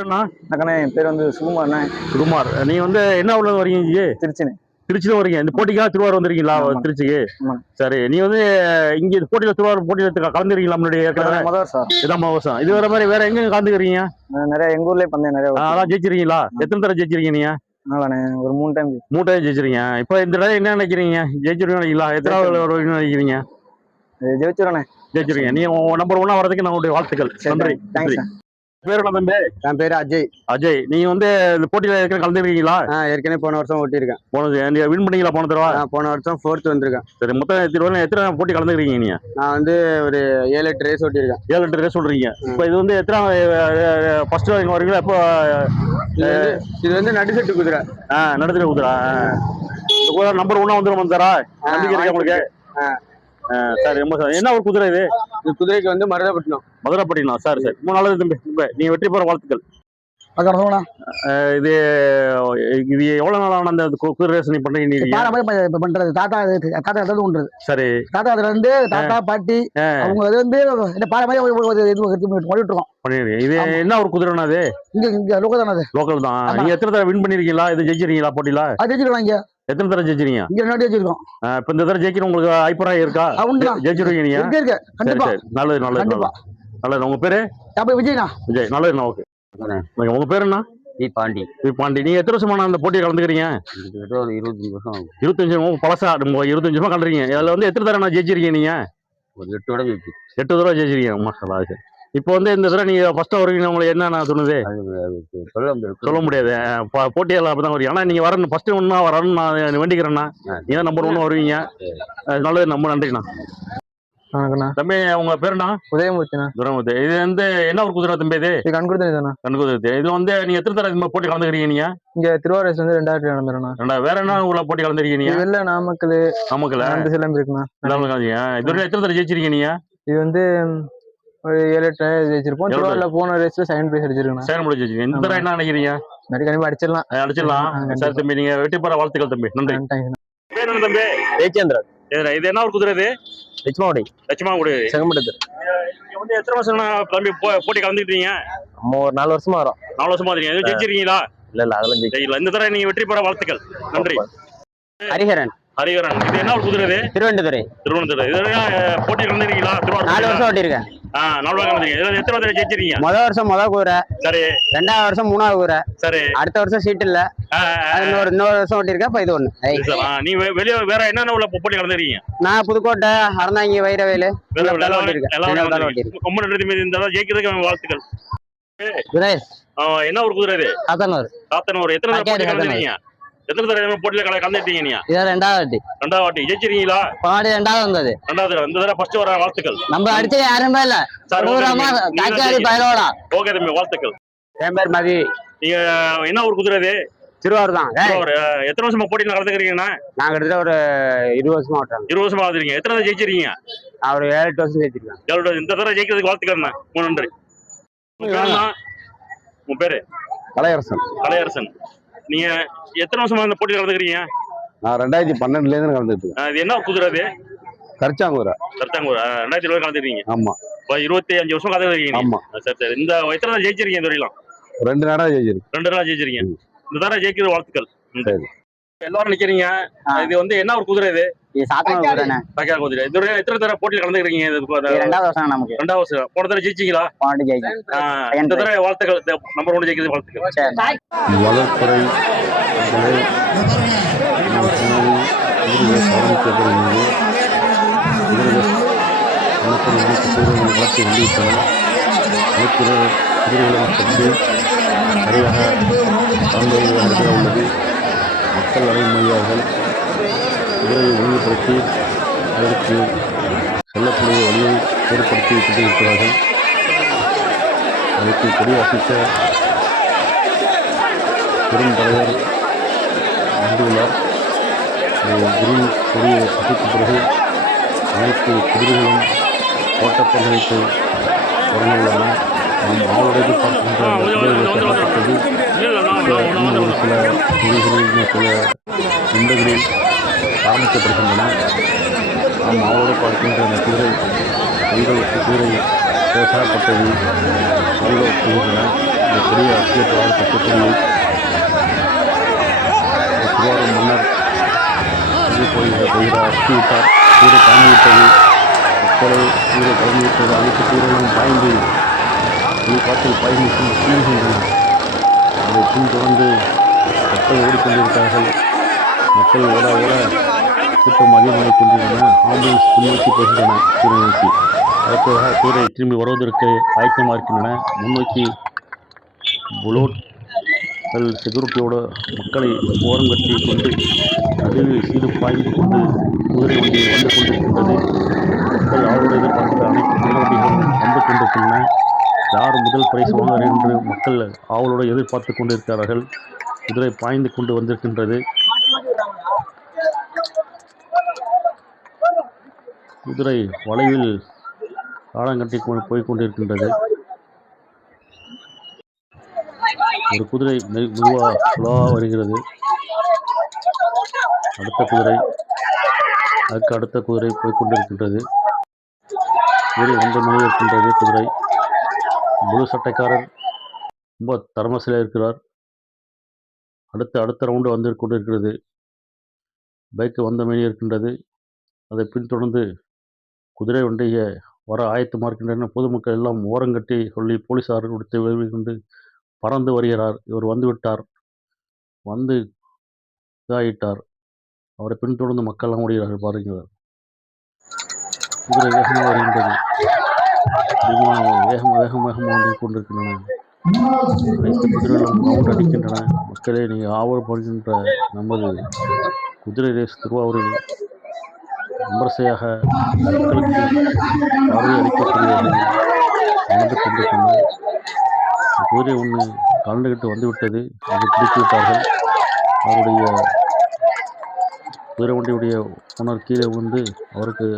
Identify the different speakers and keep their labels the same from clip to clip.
Speaker 1: என் பேர் வந்து சுகுமார்ண்ணே.
Speaker 2: சுகுமார். நீ வந்து என்ன ஊர்ல இருந்து வரீங்க
Speaker 1: திருச்சிண்ணே.
Speaker 2: திருச்சி தான் வரீங்க. இந்த போட்டிக்காக திருவாரூர் வந்திருக்கீங்களா. திருச்சிக்கு. சரி நீ வந்து இங்க இந்த போட்டியில திருவாரூர் போட்டியில கலந்துருக்கீங்களா முன்னாடி இதான் இது வேற மாதிரி வேற எங்க கலந்துக்கிறீங்க?
Speaker 1: நான் நிறைய எங்க ஊர்லயே பந்தயம் நிறைய
Speaker 2: அதான் ஜெயிச்சிருக்கீங்களா? எத்தனை தடவை ஜெயிச்சிருக்கீங்க நீங்க?
Speaker 1: ஒரு மூணு டைம்
Speaker 2: மூணு டைம் ஜெயிச்சிருக்கீங்க. இப்போ இந்த தடவை என்ன நினைக்கிறீங்க? ஜெயிச்சிருக்கீங்க நினைக்கிறீங்களா? எத்தனை வருவீங்கன்னு நினைக்கிறீங்க?
Speaker 1: ஜெயிச்சிடண்ணே
Speaker 2: ஜெயிச்சிருக்கீங்க. நீ உங்க நம்பர் ஒன்னா வரதுக்கு நம்மளுடைய வாழ்த்துக்கள். நன்றி.
Speaker 1: தேங்க்ஸ்
Speaker 2: நன்றி. பேர் என்ன தம்பி?
Speaker 3: என் பேர் அஜய்.
Speaker 2: அஜய் நீ வந்து இந்த போட்டியில ஏற்கனவே கலந்துருக்கீங்களா?
Speaker 3: ஏற்கனவே போன வருஷம் ஓட்டியிருக்கேன்.
Speaker 2: போனது நீ வின் பண்ணீங்களா போன தடவை?
Speaker 3: போன வருஷம் ஃபோர்த் வந்திருக்கேன்.
Speaker 2: சரி மொத்தம் திருவாரூர் எத்தனை போட்டி கலந்துக்கிறீங்க நீங்க?
Speaker 3: நான் வந்து ஒரு ஏழு எட்டு ரேஸ் ஓட்டியிருக்கேன்.
Speaker 2: ஏழு எட்டு ரேஸ் சொல்றீங்க இப்போ இது வந்து எத்தனை ஃபர்ஸ்ட் இங்க வரீங்களா எப்போ
Speaker 3: இது வந்து நடுசெட்டு குதிரை.
Speaker 2: ஆ நடத்துட்டு குதிரா நம்பர் ஒன்னா வந்துடும் நம்பிக்கை இருக்கா உங்களுக்கு? சரி ரொம்ப சரி. என்ன ஒரு குதிரை இது?
Speaker 3: குதிரைக்கு வந்து மருதப்பட்டினம்.
Speaker 2: மதுரைப்பட்டினம். சரி சரி. ரொம்ப நல்லது தம்பி. ரொம்ப. நீ வெற்றி பெற வாழ்த்துக்கள். இது இது எவ்வளவு நாளான அந்த கு- குதிரை ரேஸ் நீ பண்றீங்க
Speaker 4: பண்றது. தாத்தா தாத்தா இடத்துல பண்றது
Speaker 2: சரி.
Speaker 4: தாத்தா அதுல இருந்து தாத்தா பாட்டி. அவங்க இது வந்து இந்த பாரம்பரிய ஒரு- இது ஓடிட்டு இருக்கோம்.
Speaker 2: பண்ணிருக்கீங்க இது என்ன ஒரு குதிரைனா அது?
Speaker 4: இங்க இங்க லோக தானே அது.
Speaker 2: லோக்கல் தான். நீங்க எத்தனை தடவை வின் பண்ணிருக்கீங்களா? இது ஜெயிச்சிருக்கீங்களா போட்டியில?
Speaker 4: அது வச்சிருக்கோம் இங்க.
Speaker 2: எத்தனை தடவை ஜெயிச்சிருக்கீங்க?
Speaker 4: இங்க ரெண்டு வச்சிருக்கோம்
Speaker 2: இப்ப இந்த தடவை ஜெயிக்கணும் உங்களுக்கு அபிப்பிராயம் இருக்கா?
Speaker 4: உண்டுதான்.
Speaker 2: ஜெயிச்சிருவீங்க நீங்க?
Speaker 4: இருக்கு? கண்டிப்பா.
Speaker 2: நல்லது நல்லது
Speaker 4: கண்டிப்பா.
Speaker 2: நல்லது. உங்க பேரு?
Speaker 4: அப்ப விஜய்னா
Speaker 2: விஜய். நல்லதுண்ணா ஓகே. உங்க பேர் என்ன?
Speaker 5: வி பாண்டி.
Speaker 2: வி பாண்டி. நீங்க எத்தனை வருஷமா அந்த போட்டியை கலந்துக்கிறீங்க?
Speaker 5: ஒரு இருபத்தஞ்சு வருஷம்
Speaker 2: இருபத்தஞ்சு வருஷம். பழசா இருபத்தஞ்சு வருஷமா கலந்துறீங்க அதுல வந்து எத்தனை தடவை நான் ஜெயிச்சிருக்கீங்க நீங்க?
Speaker 5: ஒரு எட்டு விட இருக்கு
Speaker 2: எட்டு தடவை ஜெயிச்சிருக்கீங்க. மாஷா சரி. இப்போ வந்து இந்த தடவை நீங்க ஃபர்ஸ்ட் வருவீங்க உங்களுக்கு என்ன
Speaker 5: அது சொல்ல முடியாது
Speaker 2: சொல்ல முடியாது. போட்டியெல்லாம் அப்பதான் வருவீங்க. ஆனா நீங்க வரணும் ஃபர்ஸ்ட் ஒன்னா வரணும்னு நான் வேண்டிக்கிறேன்னா நீங்க தான் நம்பர் ஒன்று வருவீங்க. நல்லது நம்ம நன்றிண்ணா
Speaker 1: வணக்கண்ணா
Speaker 2: தம்பி உங்க பேருண்ணா?
Speaker 1: உதயமூர்த்திண்ணா
Speaker 2: துரமுத்து இது வந்து என்ன ஒரு குதிரை தம்பி இது?
Speaker 1: இது கண் கொடுத்தா
Speaker 2: கண் குதிரை இது வந்து நீங்க எத்தனை தடவை இந்த போட்டி கலந்துக்கிறீங்க நீங்க?
Speaker 1: இங்க திருவாரூர் வந்து ரெண்டாயிரத்தி நடந்துறேண்ணா
Speaker 2: ரெண்டா வேற என்ன ஊர்ல போட்டி கலந்துருக்கீங்க
Speaker 1: வெளில நாமக்கல்.
Speaker 2: நமக்குல?
Speaker 1: அந்த சிலம் இருக்குண்ணா.
Speaker 2: எல்லாமே கலந்துருக்கீங்க இதுவரை எத்தனை தடவை ஜெயிச்சிருக்கீங்க நீங்க?
Speaker 1: இது வந்து ஒரு ஏழு எட்டு ஜெயிச்சிருப்போம்
Speaker 2: எவ்வளவு?
Speaker 1: திருவாரூர்ல போன ரேஸ்ல செகண்ட் பிரைஸ் அடிச்சிருக்கேண்ணா
Speaker 2: சேரம் முடிச்சு ஜெயிச்சிருக்கீங்க இந்த தடவை என்ன நினைக்கிறீங்க
Speaker 1: நிறைய கண்டிப்பா அடிச்சிடலாம்.
Speaker 2: அடிச்சிடலாம். சரி தம்பி நீங்க வெற்றி பெற வாழ்த்துக்கள் தம்பி. நன்றி. பேர் என்ன தம்பி?
Speaker 3: ஜெயச்சந்திரன்.
Speaker 2: இது இது என்ன ஒரு குதிரை இது?
Speaker 3: லட்சுமாவடி
Speaker 2: லட்சுமா குதிரை
Speaker 3: செங்கம்பட்டு.
Speaker 2: நீங்க வந்து எத்தனை வருஷம் தம்பி போட்டி கலந்துக்கிட்டீங்க?
Speaker 3: நம்ம ஒரு நாலு வருஷமா வரோம்.
Speaker 2: நாலு வருஷமா இருக்கீங்க எதுவும் ஜெயிச்சிருக்கீங்களா?
Speaker 3: இல்ல இல்ல அதெல்லாம் ஜெயிக்க
Speaker 2: ஜெயிக்கல இந்த தடவை நீங்க வெற்றி பெற வாழ்த்துக்கள். நன்றி.
Speaker 3: ஹரிஹரன்.
Speaker 2: ஹரிகரன் இது என்ன ஒரு குதிரை இது?
Speaker 3: திருவனந்தபுரை
Speaker 2: திருவனந்தபுரம். இது போட்டி கலந்துருக்கீங்களா திருவாரூர்
Speaker 3: நாலு வருஷம் ஓட்டியிருக்கேன்.
Speaker 2: ஆ நாலு வருஷம் கலந்துருக்கீங்க இதுல எத்தனை தடவை ஜெயிச்சிருக்கீங்க?
Speaker 3: முத வருஷம் முத குதிரை
Speaker 2: சரி.
Speaker 3: ரெண்டாவது வருஷம் மூணாவது குதிரை
Speaker 2: சரி.
Speaker 3: அடுத்த வருஷம் சீட் இல்ல. இன்னொரு இன்னொரு வருஷம் ஓட்டியிருக்கேன். இப்ப இது
Speaker 2: ஆ, நீ வெளிய வேற என்னென்ன உள்ள போட்டி கலந்துருக்கீங்க
Speaker 3: நான் புதுக்கோட்டை அறந்தாங்கி வைரவேலு.
Speaker 2: கலந்துருக்கீங்க. ஜெயிக்கிறதுக்கு வாழ்த்துக்கள். என்ன ஒரு குதிரை இது?
Speaker 3: சாத்தனூர்.
Speaker 2: சாத்தன ஒரு எத்தனை எத்தனை தடவை போட்டியில கல- கலந்துட்டீங்க நீங்க?
Speaker 3: இதான் ரெண்டாவது வாட்டி.
Speaker 2: ரெண்டாவது வாட்டி. ஜெயிச்சிருக்கீங்களா?
Speaker 3: பாடி ரெண்டாவது வந்தது.
Speaker 2: ரெண்டாவது தடவை. இந்த தடவை ஃபர்ஸ்ட் வர வாழ்த்துக்கள்.
Speaker 3: நம்ம அடிச்சது யாருமே இல்ல.
Speaker 2: ஓகே தம்பி வாழ்த்துக்கள்.
Speaker 3: என் பேர் மதி.
Speaker 2: நீங்க என்ன ஒரு குதிரை இது
Speaker 3: திருவாரூர் தான்.
Speaker 2: ஒரு எத்தனை வருஷமா போட்டியில கலந்துக்கிறீங்கன்னா
Speaker 3: நாங்க கிட்டத்தட்ட ஒரு இருபது வருஷமா ஓட்டுறாங்க
Speaker 2: இருபது வருஷமா கலந்துருக்கீங்க எத்தனை தடவை ஜெயிச்சிருக்கீங்க?
Speaker 3: நான் ஒரு ஏழு எட்டு வருஷம்
Speaker 2: எவ்வளவு இந்த தடவை ஜெயிக்கிறதுக்கு வாழ்த்துக்கள்ண்ணா ரொம்ப நன்றி? உங்க பேரு?
Speaker 6: கலையரசன்.
Speaker 2: கலையரசன். நீங்க எத்தனை வருஷமா இந்த போட்டியில் கலந்துக்கிறீங்க?
Speaker 6: நான் ரெண்டாயிரத்தி பன்னெண்டுல இருந்து கலந்துட்டு இருக்கேன்
Speaker 2: இது என்ன குதிரை அது?
Speaker 6: கரிச்சாங்கூரை.
Speaker 2: கருத்தாங்கூர் ரெண்டாயிரத்தி இருபது கலந்துருக்கீங்க
Speaker 6: ஆமா.
Speaker 2: இப்போ இருபத்தி அஞ்சு வருஷம் கலந்துருக்கீங்க
Speaker 6: ஆமா.
Speaker 2: சரி சரி. இந்த எத்தனை தடவை ஜெயிச்சிருக்கீங்க இந்த வரையிலும்?
Speaker 6: ரெண்டு நாடா ஜெயிச்சிருக்கு.
Speaker 2: ரெண்டு தடவை ஜெயிச்சிருக்கீங்க. இந்த தடவை ஜெயிக்கிற வாழ்த்துக்கள்.
Speaker 6: சரி.
Speaker 2: எல்லாரும் நிக்கிறீங்க இது வந்து என்ன ஒரு குதிரை இது தக்கா குதிரை இது எத்தனை தடவை போட்டியில் கலந்துக்கிறீங்க இது
Speaker 3: ரெண்டாவது வருஷம் நமக்கு
Speaker 2: ரெண்டாவது வருஷம் போன தடவை ஜெயிச்சிங்களா இந்த தடவை வாழ்த்துக்கள் நம்பர் ஒன்று ஜெயிக்கிறது வாழ்த்துக்கள்
Speaker 6: வளர்ப்புறை வளர்த்து அனைத்து குதிரைகளும் சரியாக உள்ளது மக்கள் அடைமொழியார்கள் குதிரையை ஒழுங்குபடுத்தி அதற்கு செல்லக்கூடிய வழியை ஏற்படுத்தி கொண்டிருக்கிறார்கள் அதற்கு கொடி கொடியசைக்க பெரும் தலைவர் வந்துள்ளார் குரு கொடியை அசைத்த பிறகு அனைத்து குதிரைகளும் ஓட்டப்பந்தயத்தை தொடங்கியுள்ளன நாம் ஆளுடைய பார்க்கின்ற அந்த குதிரைகளை கட்டப்பட்டது இன்னும் ஒரு சில குதிரைகளில் சில இண்டங்களில் ஆரம்பிக்கப்படுகின்றன நாம் ஆளோடு பார்க்கின்ற அந்த குதிரை கைகளுக்கு குதிரை பேசப்பட்டது ஆளோடு இந்த கொடியை அத்தியத்தார் கட்டப்பொடியை திருவாரூர் மன்னர் இது போய் பெயரை அறுத்து விட்டார். உயிரை காமிவிட்டது மக்களை உயிரை கலந்துவிட்டது அனைத்து தீரங்களும் பாய்ந்து காற்றில் பாய்ந்து தீர்கின்றன அதை பின்தொடர்ந்து மக்கள் ஓடிக்கொண்டிருக்கிறார்கள். மக்கள் ஓட ஓட கூட்டம் அதிகமாகிக் கொண்டிருந்தன. ஆம்புலன்ஸ் முன்னோக்கி போகின்றன கீரை நோக்கி அதற்காக கீரை திரும்பி வருவதற்கு ஆயத்தமாக இருக்கின்றன. முன்னோக்கி புலோட்கள் செக்யூரிட்டியோடு மக்களை ஓரம் கட்டி கொண்டு நடுவில் சீடு பாய்ந்து கொண்டு குதிரை வண்டி வந்து கொண்டிருக்கின்றது. மக்கள் ஆவலோடு எதிர்பார்த்த அனைத்து குதிரை வண்டிகளும் வந்து கொண்டிருக்கின்றன. யார் முதல் பிரைஸ் வாங்குவார் என்று மக்கள் ஆவலோடு எதிர்பார்த்து கொண்டிருக்கிறார்கள். குதிரை பாய்ந்து கொண்டு வந்திருக்கின்றது. குதிரை வளைவில் காலங்கட்டி கொண்டு போய் கொண்டிருக்கின்றது. ஒரு குதிரை மெ- மெதுவா ஸ்லோவாக வருகிறது. அடுத்த குதிரை அதுக்கு அடுத்த குதிரை போய் கொண்டிருக்கின்றது. குதிரை வந்து மேலே இருக்கின்றது குதிரை? முழு சட்டைக்காரர் ரொம்ப தர்மசில இருக்கிறார். அடுத்து அடுத்த ரவுண்டு வந்து கொண்டிருக்கிறது. பைக்கு வந்த மாரி இருக்கின்றது. அதை பின்தொடர்ந்து குதிரை வண்டியை வர ஆயத்தமாக இருக்கின்றன பொதுமக்கள் எல்லாம் ஓரங்கட்டி சொல்லி போலீஸார் கொடுத்து உதவி கொண்டு பறந்து வருகிறார். இவர் வந்துவிட்டார் வந்து இதாகிட்டார் அவரை பின்தொடர்ந்து மக்கள் எல்லாம் ஓடுகிறார்கள் பாருங்கள். குதிரை வேகமாக வருகின்றது. விமானம் வேகம் வேகம் வேகமாக வந்து கொண்டிருக்கின்றன. அனைத்து குதிரைகளும் ரவுண்ட் அடிக்கின்றன. மக்களே நீங்கள் ஆவலப்படுகின்ற நமது குதிரை ரேஸ் திருவாரூரில் விமர்சையாக மக்களுக்கு பார்வை அளிக்கக்கூடிய நடந்து கொண்டிருக்கின்றன. குதிரை ஒன்று கலந்துகிட்டு வந்துவிட்டது அதை பிடித்து விட்டார்கள். அவருடைய குதிரை வண்டியுடைய உணர் கீழே வந்து அவருக்கு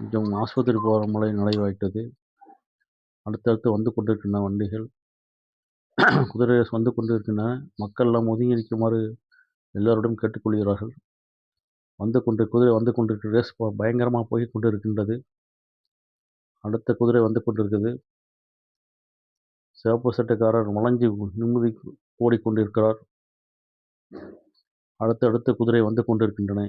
Speaker 6: கொஞ்சம் ஆஸ்பத்திரி போகிற மழை நடைவாயிட்டது அடுத்தடுத்து வந்து கொண்டிருக்கின்றன வண்டிகள் குதிரை ரேஸ் வந்து கொண்டிருக்கின்றன. மக்கள் எல்லாம் ஒதுங்கி நிற்குமாறு எல்லோரிடம் கேட்டுக்கொள்கிறார்கள் வந்து கொண்டு குதிரை வந்து கொண்டிருக்கிற ரேஸ் பயங்கரமாக போய் கொண்டிருக்கின்றது. அடுத்த குதிரை வந்து கொண்டிருக்குது சிவப்பு சட்டைக்காரர் மலைஞ்சி நிம்மதி ஓடிக்கொண்டிருக்கிறார். அடுத்து அடுத்த குதிரை வந்து கொண்டிருக்கின்றன.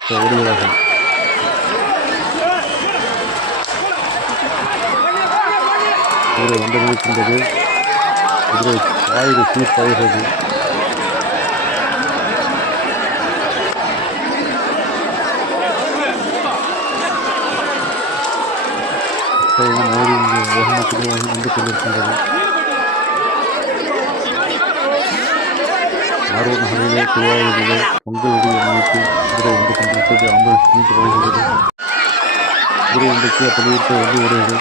Speaker 6: ஓடுகிறார்கள் குதிரை வந்து நிற்கின்றது குதிரை பாயுது சீர் ஓடி இங்கே வேகமாக வந்து கொண்டிருக்கின்றது ஆர்வ நகரிலே திருவாரூரிலே பொங்கல் உடைய முன்னிட்டு குதிரை வந்து கொண்டிருக்கிறது ஆம்புலன்ஸ் பின் தொடர்கிறது குதிரை ஒன்றுக்கு கீழே வந்து ஓடுகிறது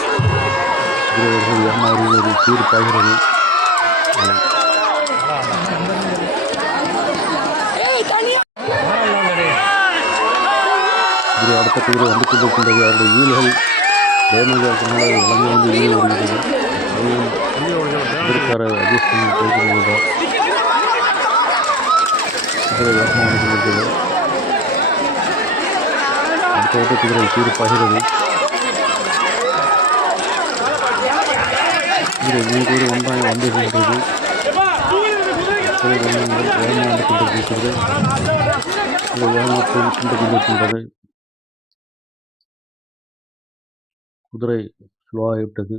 Speaker 6: குதிரை வருகிறது வேகமாக வருகிறது சீர் பாய்கிறது பக்கத்தில் வந்து கொண்டிருக்கின்றது. அவருடைய ஈல்கள் டேமேஜ் வந்து அட்ஜஸ்ட் பண்ணி வந்து அடுத்த அடுத்த குதிரை சீர் குதிரை ஒன்றாக வந்து இருக்கின்றது வேகமாக வேகமாக கொண்டிருக்கின்றது. குதிரை ஸ்லோவாகிவிட்டது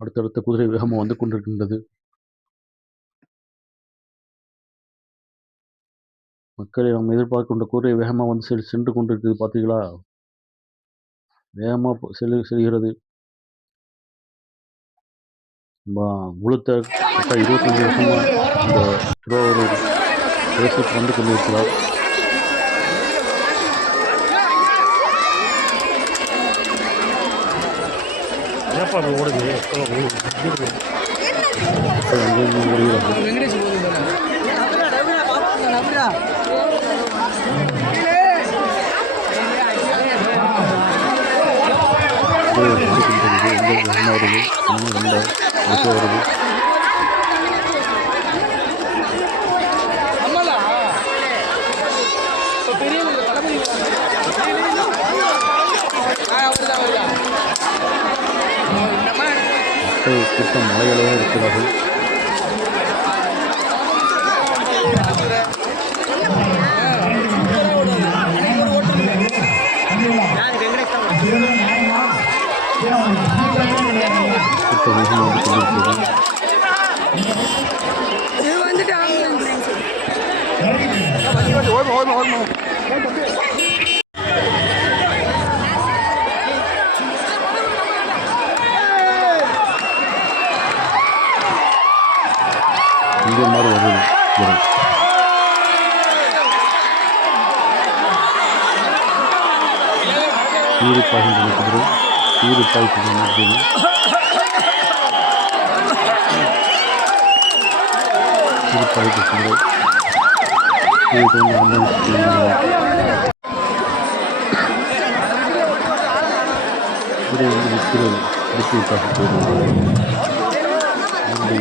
Speaker 6: அடுத்தடுத்த குதிரை வேகமாக வந்து கொண்டிருக்கின்றது. மக்களை நாம் எதிர்பார்க்க கொண்ட குதிரை வேகமாக வந்து செல் சென்று கொண்டிருக்குது பார்த்தீங்களா வேகமாக செல் செல்கிறது. உளுத்த கிட்ட இருபத்தஞ்சி வருஷமாக இந்த திருவாரூர் தேசத்துக்கு வந்து கொண்டிருக்கிறார். மக்கள் ஓடுது. வெங்கடேஷ் வருது வருது கூட்ட கூட்டம் மலையளவாக இருக்கிறார்கள் கூட்டம் மிகவும் வந்து கொண்டிருக்கிறது. இங்கே மாதிரி வருது வரும் சீறு பாய்கின்றன குதிரை சீறு பாய்கின்றன குதிரை சீறு பாய்க்கு குதிரை சீறு கொஞ்சம் ஆம்புலன்ஸ் குதிரை வந்து நிற்கிறது நிறுத்தி விட்டாக போகிறது வந்து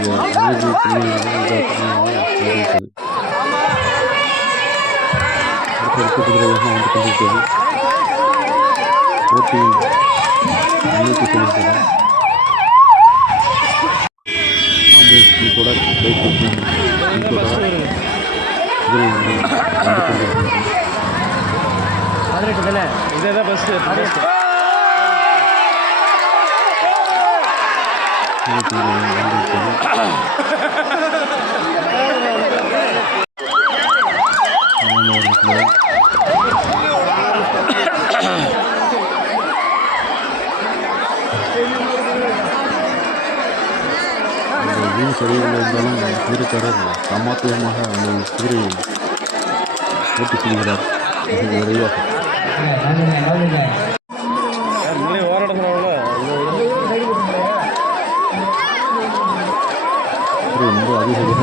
Speaker 6: கொண்டிருக்கிறது போட்டி முன்னோக்கி செல்கிறது ஆம்புலன்ஸ் கூட பைக் தொடர் வந்து வந்து கொண்டிருக்கிறது
Speaker 1: பதினெட்டு தானே ஃபஸ்ட்டு
Speaker 6: ஏழு வந்திருக்கிறது இருந்தாலும் குதிரைக்காரர் அந்த குதிரையை ஓட்டி செல்கிறார் மிக விரைவாக
Speaker 1: நீங்களே ஓராடுங்கிறவங்கள
Speaker 6: குதிரை ரொம்ப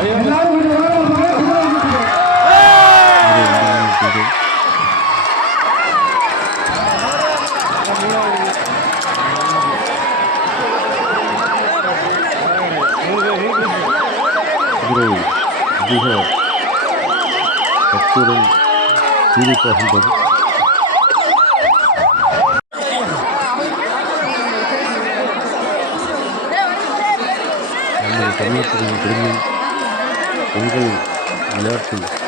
Speaker 6: அதிக வேகத்தில் வந்து கொண்டிருக்கிறாங்க குதிரை வந்து குதிரை குதிரை அதிக சக்தியுடன் சீரிப்பாகின்றது நமது தமிழகத்தின் பெருமை பொங்கல் விளையாட்டு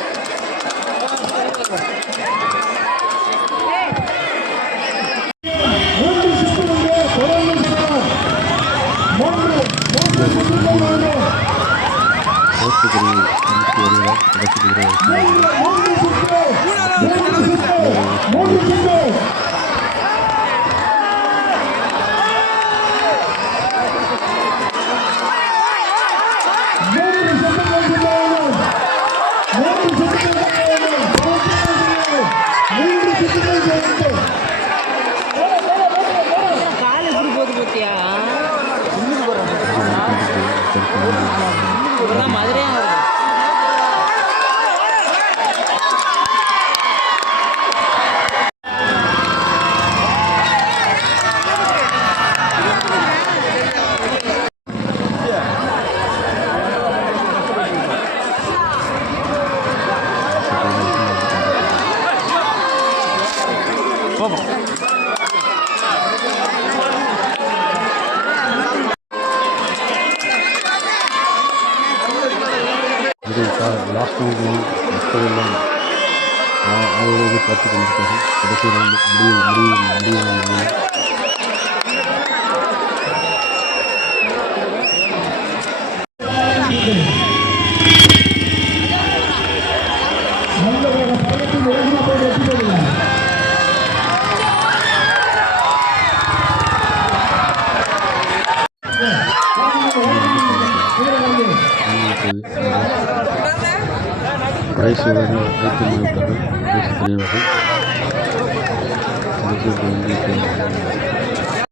Speaker 6: முடியும் முடியும் முடியும் முடியும்